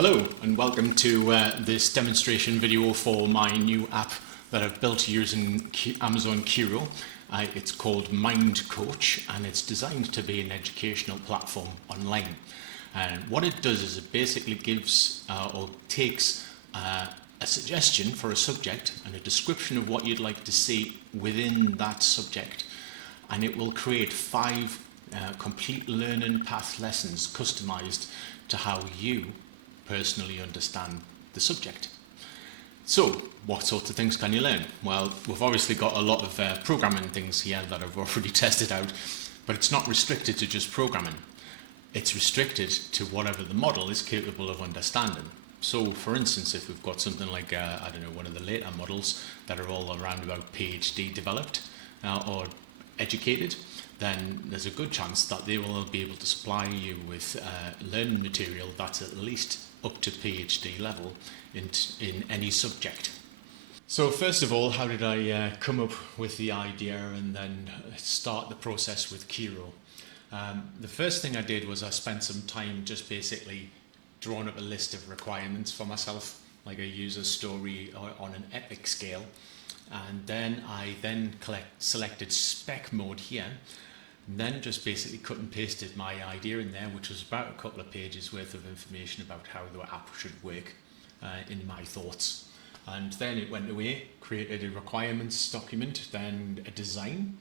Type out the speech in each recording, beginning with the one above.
Hello and welcome to this demonstration video for my new app that I've built using Amazon Kiro. It's called MindCoach and it's designed to be an educational platform online. And what it does is it basically gives or takes a suggestion for a subject and a description of what you'd like to see within that subject, and it will create 5 complete learning path lessons customized to how you personally understand the subject. So what sorts of things can you learn? Well, we've obviously got a lot of programming things here that I've already tested out, but it's not restricted to just programming. It's restricted to whatever the model is capable of understanding. So for instance, if we've got something like, one of the later models that are all around about PhD developed or educated, then there's a good chance that they will be able to supply you with learning material that's at least up to PhD level in any subject. So first of all, how did I come up with the idea and then start the process with Kiro? The first thing I did was I spent some time just basically drawing up a list of requirements for myself, like a user story on an epic scale. And then I selected spec mode here, and then just basically cut and pasted my idea in there, which was about a couple of pages worth of information about how the app should work in my thoughts. And then it went away, created a requirements document, then a design,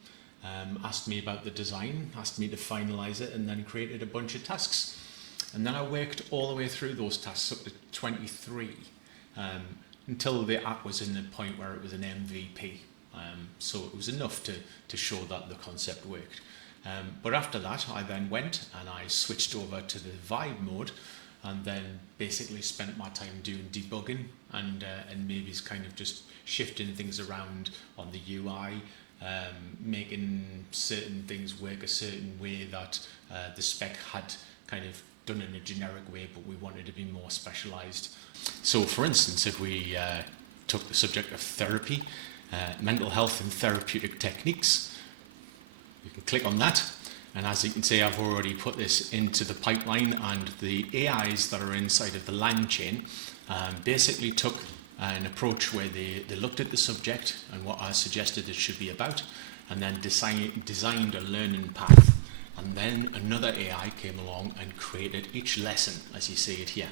asked me about the design, asked me to finalize it, and then created a bunch of tasks. And then I worked all the way through those tasks up to 23 until the app was in the point where it was an MVP. So it was enough to show that the concept worked. But after that, I then went and I switched over to the vibe mode and then basically spent my time doing debugging and maybe kind of just shifting things around on the UI, making certain things work a certain way that the spec had kind of done in a generic way, but we wanted to be more specialized. So for instance, if we took the subject of therapy, mental health and therapeutic techniques, you can click on that, and as you can see, I've already put this into the pipeline, and the AIs that are inside of the line chain basically took an approach where they looked at the subject and what I suggested it should be about, and then designed a learning path. And then another AI came along and created each lesson, as you see it here.